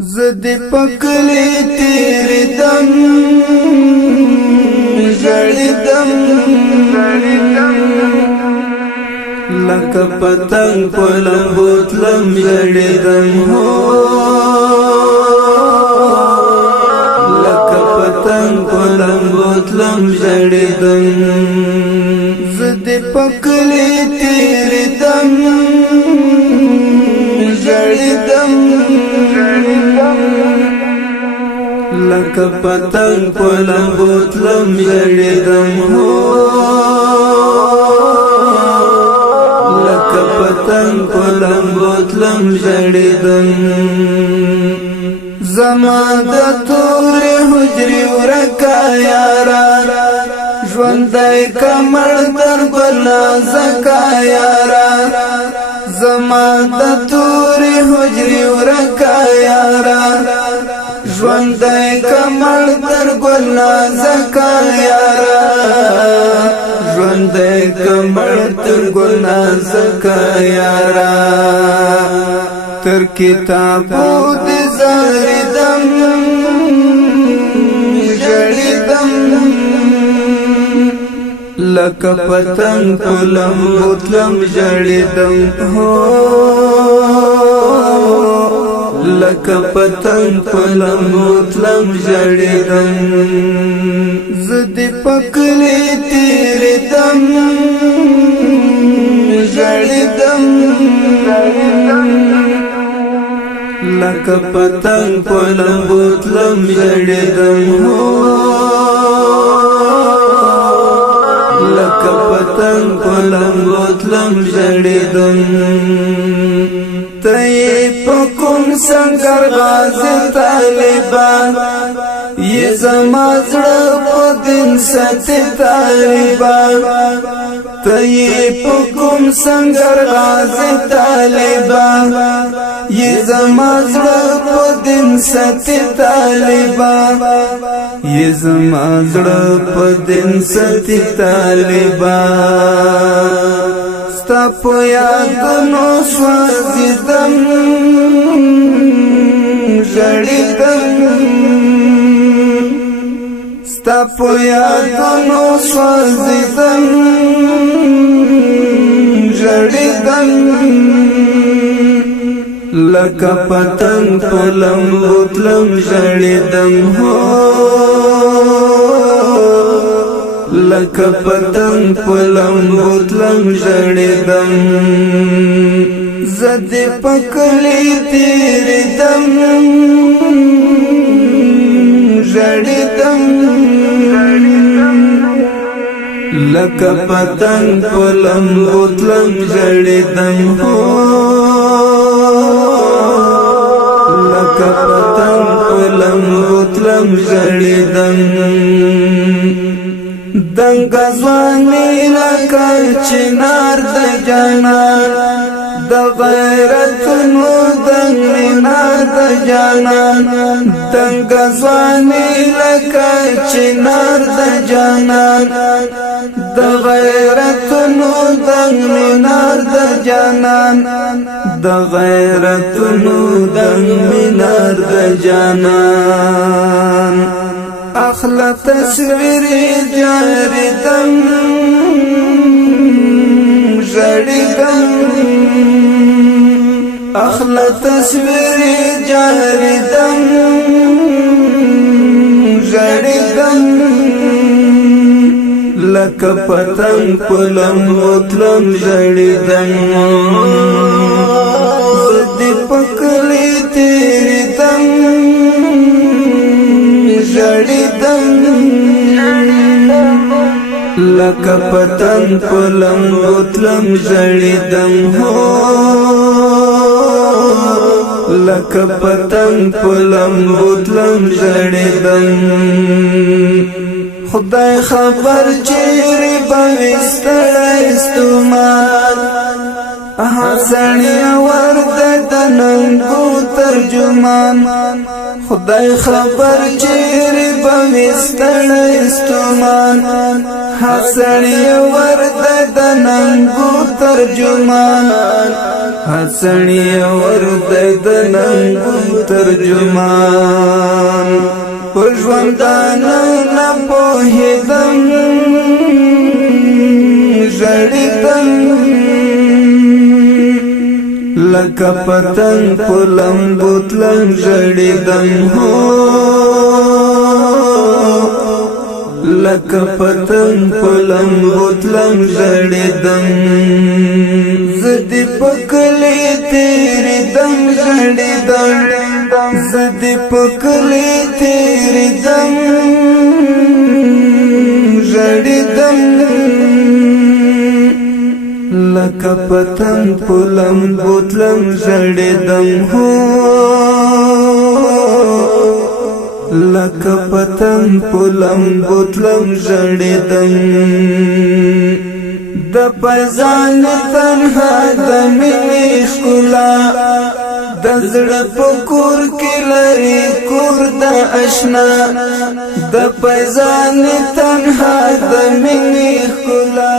زد پکلی تیری دم جڑی دم لکه پتنگ پلم بوتلم جڑی دم ہو لکه پتنگ پلم بوتلم جڑی دم زد پکلی تیری دم جڑی دم لکه پتنگ پلم بوتلم جڑی دم ہو لکه پتنگ پلم بوتلم جڑی دم زما د تور حجری ورکا یارا ژوندی کمر در بلا زکا یارا زما د تور حجری ورکا یارا ژوندی کمر در بلا زکا یارا ژوندی کمر در بلا زکا یارا تر کتابو د زاردم جړیدم لکه پتنګ پلم بوتلم جړیدم هو لکه پتنګ پلم بوتلم جړیدم زد پکلی تیری دم جړیدم لکه پتنګ پلم بوتلم جړیدم هو لکه پتنګ پلم بوتلم جړیدم ته په کوم سنگر غازی طالبان یہ زما زړه په دین ساتي طالبان ته په کوم سنگر غازی طالبان یہ زما زړه په دین ساتي طالبان یہ زما زړه په دین ساتي طالبان ستا په یادونو سوځیدم ژړیدم ستا په یادونو سوځیدم ژړیدم لکه پتنګ پلم بوتلم جړیدم هو لکه پتنګ پلم بوتلم جړیدم زد پکلی تیری دم جړیدم لکه پتنګ پلم بوتلم جړیدم هو لکه پتنګ پلم بوتلم جړیدم دنګ ځواني لکه چنار د جانان د غیرتونو دنګ مینار د جانان دنګ ځواني لکه چنار د جانان د غیرتونو دنګ مینار د جانان د غیرتونو دنګ مینار د جانان اخلا تصویر جاردم جړیدم اخلا تصویر جاردم جړیدم لکه پتنګ پلم بوتلم جړیدم زد پکلی تیری دم جړیدم لکه پتنګ پلم بوتلم جړیدم هو لکه پتنګ پلم بوتلم جړیدم خدای خبر چیرې به ستړی ستومان حسنی ورد دننگو ترجمان خدای خبر چیرې بوستړ استمان حسنی ورد دننگو ترجمان حسنی ورد دننگو ترجمان پژوندانه نه پوهېدم ژړېدم لکه پتنګ په لمبو تلم ژړېدم هو لکه پتنګ په لمبو تلم ژړېدم زه دې په کلي تېرېدم ژړېدم زه دې په کلي تېرېدم ژړېدم لکه پتنګ په لمبو تلم ژړېدم هو لکه پتنګ په لمبو تلم ژړېدم د پزان تنها د مینې ښکلا د زړه په کور کې لري کور د اشنا د پزان تنها د مینې ښکلا